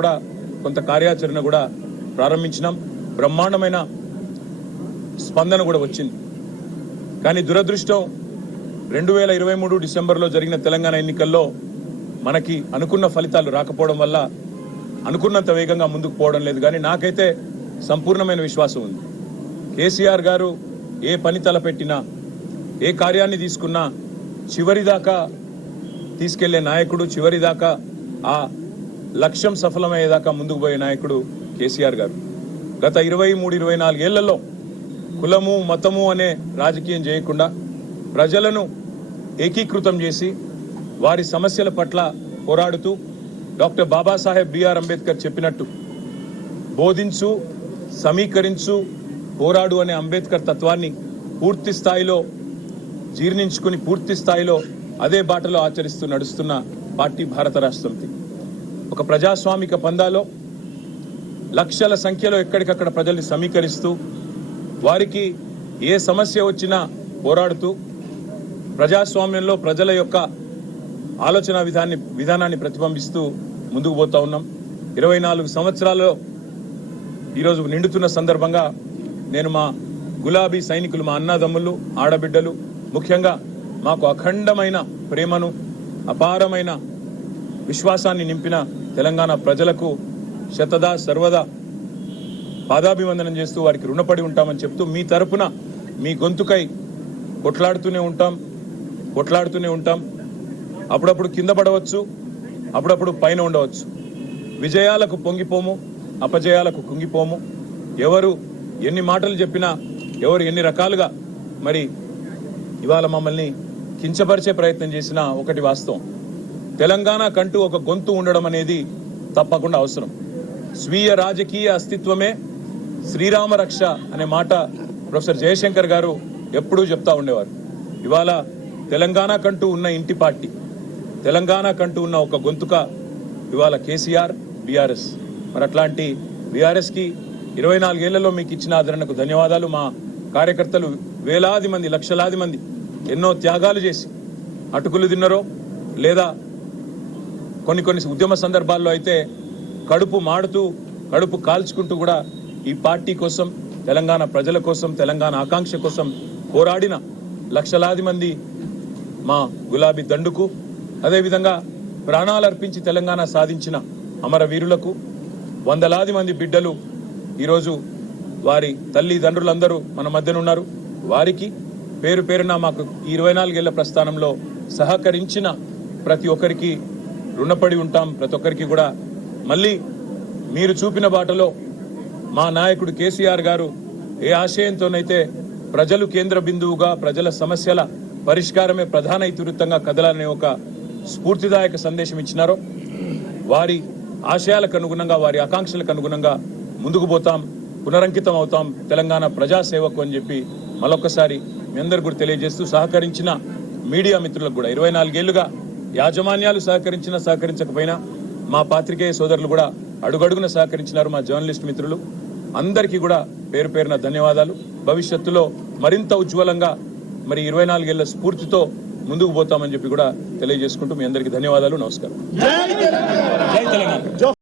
కూడా కొంత కార్యాచరణ కూడా ప్రారంభించినాం. బ్రహ్మాండమైన స్పందన కూడా వచ్చింది. కానీ దురదృష్టం 2023 డిసెంబర్లో జరిగిన తెలంగాణ ఎన్నికల్లో మనకి అనుకున్న ఫలితాలు రాకపోవడం వల్ల అనుకున్నంత వేగంగా ముందుకు పోవడం లేదు. కానీ నాకైతే సంపూర్ణమైన విశ్వాసం ఉంది. కేసీఆర్ గారు ఏ పని తలపెట్టినా, ఏ కార్యాన్ని తీసుకున్నా చివరిదాకా తీసుకెళ్లే నాయకుడు, చివరిదాకా ఆ లక్ష్యం సఫలమయ్యేదాకా ముందుకు పోయే నాయకుడు కేసీఆర్ గారు. గత 23-24 ఏళ్లలో కులము మతము అనే రాజకీయం చేయకుండా ప్రజలను ఏకీకృతం చేసి వారి సమస్యల పట్ల పోరాడుతూ డాక్టర్ బాబాసాహెబ్ బిఆర్ అంబేద్కర్ చెప్పినట్టు బోధించు, సమీకరించు, పోరాడు అనే అంబేద్కర్ తత్వాన్ని పూర్తి స్థాయిలో జీర్ణించుకుని పూర్తి స్థాయిలో అదే బాటలో ఆచరిస్తూ నడుస్తున్న పార్టీ భారత రాష్ట్ర సమితి. ఒక ప్రజాస్వామిక పందాలో లక్షల సంఖ్యలో ఎక్కడికక్కడ ప్రజల్ని సమీకరిస్తూ వారికి ఏ సమస్య వచ్చినా పోరాడుతూ ప్రజాస్వామ్యంలో ప్రజల యొక్క ఆలోచన విధానాన్ని ప్రతిబింబిస్తూ ముందుకు పోతా ఉన్నాం. 24 సంవత్సరాల్లో ఈరోజు నిండుతున్న సందర్భంగా నేను మా గులాబీ సైనికులు, మా అన్నదమ్ములు, ఆడబిడ్డలు, ముఖ్యంగా మాకు అఖండమైన ప్రేమను, అపారమైన విశ్వాసాన్ని నింపిన తెలంగాణ ప్రజలకు శతదా సర్వదా పాదాభివందనం చేస్తూ వారికి రుణపడి ఉంటామని చెప్తూ మీ తరపున మీ గొంతుకై కొట్లాడుతూనే ఉంటాం. అప్పుడప్పుడు కింద పడవచ్చు, అప్పుడప్పుడు పైన ఉండవచ్చు. విజయాలకు పొంగిపోము, అపజయాలకు కుంగిపోము. ఎవరు ఎన్ని మాటలు చెప్పినా, ఎవరు ఎన్ని రకాలుగా మరి ఇవాళ మమ్మల్ని కించపరిచే ప్రయత్నం చేసినా ఒకటి వాస్తవం, తెలంగాణ కంటూ ఒక గొంతు ఉండడం అనేది తప్పకుండా అవసరం. స్వీయ రాజకీయ అస్తిత్వమే శ్రీరామ రక్ష అనే మాట ప్రొఫెసర్ జయశంకర్ గారు ఎప్పుడూ చెప్తా ఉండేవారు. ఇవాళ తెలంగాణ కంటూ ఉన్న ఇంటి పార్టీ, తెలంగాణ కంటూ ఉన్న ఒక గొంతుక ఇవాళ కేసీఆర్, బీఆర్ఎస్. మరి అట్లాంటి బీఆర్ఎస్కి 24 ఏళ్లలో మీకు ఇచ్చిన ఆదరణకు ధన్యవాదాలు. మా కార్యకర్తలు వేలాది మంది, లక్షలాది మంది ఎన్నో త్యాగాలు చేసి అటుకులు తిన్నరో లేదా కొన్ని ఉద్యమ సందర్భాల్లో అయితే కడుపు మాడుతూ, కడుపు కాల్చుకుంటూ కూడా ఈ పార్టీ కోసం, తెలంగాణ ప్రజల కోసం, తెలంగాణ ఆకాంక్ష కోసం పోరాడిన లక్షలాది మంది మా గులాబీ దండుకు, అదేవిధంగా ప్రాణాలు అర్పించి తెలంగాణ సాధించిన అమరవీరులకు, వందలాది మంది బిడ్డలు ఈరోజు వారి తల్లిదండ్రులందరూ మన మధ్యన ఉన్నారు. వారికి పేరు పేరున మాకు 24 ఏళ్ల ప్రస్థానంలో సహకరించిన ప్రతి ఒక్కరికి రుణపడి ఉంటాం. ప్రతి ఒక్కరికి కూడా మళ్ళీ మీరు చూపిన బాటలో మా నాయకుడు కేసీఆర్ గారు ఏ ఆశయంతోనైతే ప్రజలు కేంద్ర బిందువుగా, ప్రజల సమస్యల పరిష్కారమే ప్రధాన ఇతివృత్తంగా కదలాలనే ఒక స్ఫూర్తిదాయక సందేశం ఇచ్చినారో వారి ఆశయాలకు అనుగుణంగా, వారి ఆకాంక్షలకు అనుగుణంగా ముందుకు పోతాం, పునరంకితం అవుతాం తెలంగాణ ప్రజాసేవకు అని చెప్పి మరొకసారి మీ అందరు కూడా తెలియజేస్తూ, సహకరించిన మీడియా మిత్రులకు కూడా 24 ఏళ్లుగా యాజమాన్యాలు సహకరించకపోయినా మా పాత్రికేయ సోదరులు కూడా అడుగడుగున సహకరించినారు. మా జర్నలిస్ట్ మిత్రులు అందరికీ కూడా పేరు పేరున ధన్యవాదాలు. భవిష్యత్తులో మరింత ఉజ్వలంగా మరి 24 ఏళ్ల స్ఫూర్తితో ముందుకు పోతామని చెప్పి కూడా తెలియజేసుకుంటూ మీ అందరికీ ధన్యవాదాలు. నమస్కారం. జై తెలంగాణ.